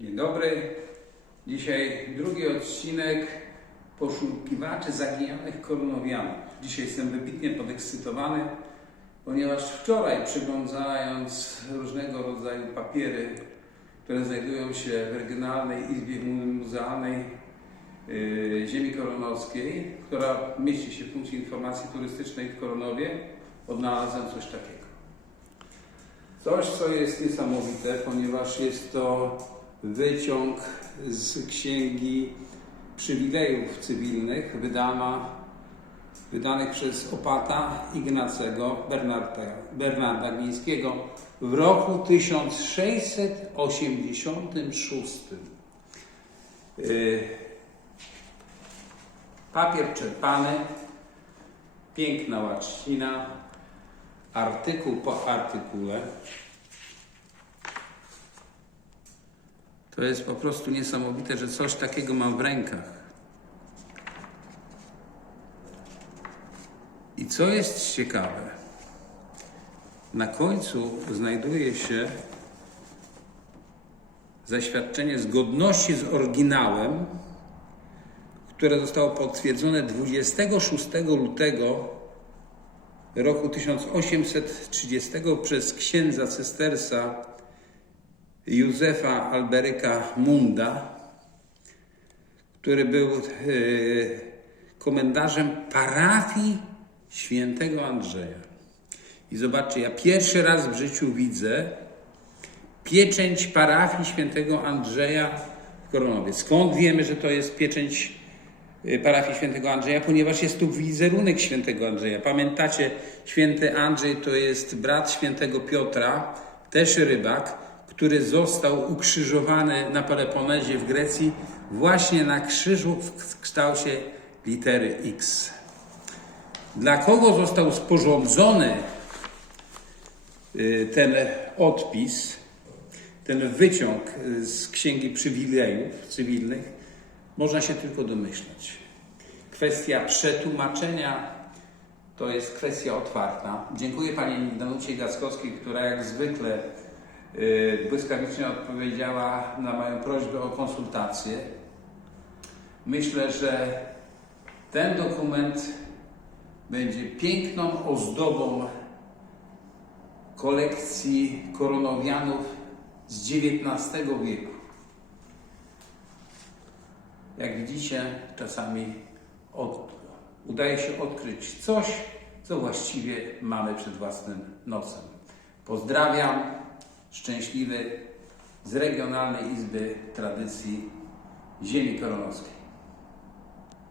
Dzień dobry. Dzisiaj drugi odcinek poszukiwaczy zaginionych koronowianów. Dzisiaj jestem wybitnie podekscytowany, ponieważ wczoraj przyglądając różnego rodzaju papiery, które znajdują się w Regionalnej Izbie Muzealnej yy, Ziemi Koronowskiej, która mieści się w punkcie informacji turystycznej w Koronowie, odnalazłem coś takiego. Coś, co jest niesamowite, ponieważ jest to wyciąg z księgi przywilejów cywilnych wydana, wydanych przez opata Ignacego Bernarda, Bernarda Glińskiego w roku 1686. Yy, Papier czerpany, piękna łaczcina, artykuł po artykule. To jest po prostu niesamowite, że coś takiego mam w rękach. I co jest ciekawe, na końcu znajduje się zaświadczenie zgodności z oryginałem, które zostało potwierdzone 26 lutego roku 1830 przez księdza cystersa Józefa Alberyka Munda, który był e, komendarzem parafii świętego Andrzeja. I zobaczcie, ja pierwszy raz w życiu widzę pieczęć parafii świętego Andrzeja w Koronowie. Skąd wiemy, że to jest pieczęć y, parafii świętego Andrzeja? Ponieważ jest tu wizerunek świętego Andrzeja. Pamiętacie, święty Andrzej to jest brat świętego Piotra, też rybak, który został ukrzyżowany na Peloponezie w Grecji właśnie na krzyżu w kształcie litery X. Dla kogo został sporządzony y, ten odpis, ten wyciąg y, z Księgi Przywilejów Cywilnych, można się tylko domyślać. Kwestia przetłumaczenia to jest kwestia otwarta. Dziękuję Pani Danucie Gackowskiej, która jak zwykle błyskawicznie odpowiedziała na moją prośbę o konsultację. Myślę, że ten dokument będzie piękną ozdobą kolekcji koronowianów z XIX wieku. Jak widzicie, czasami od, udaje się odkryć coś, co właściwie mamy przed własnym nosem. Pozdrawiam, szczęśliwy z Regionalnej Izby Tradycji Ziemi Koronowskiej.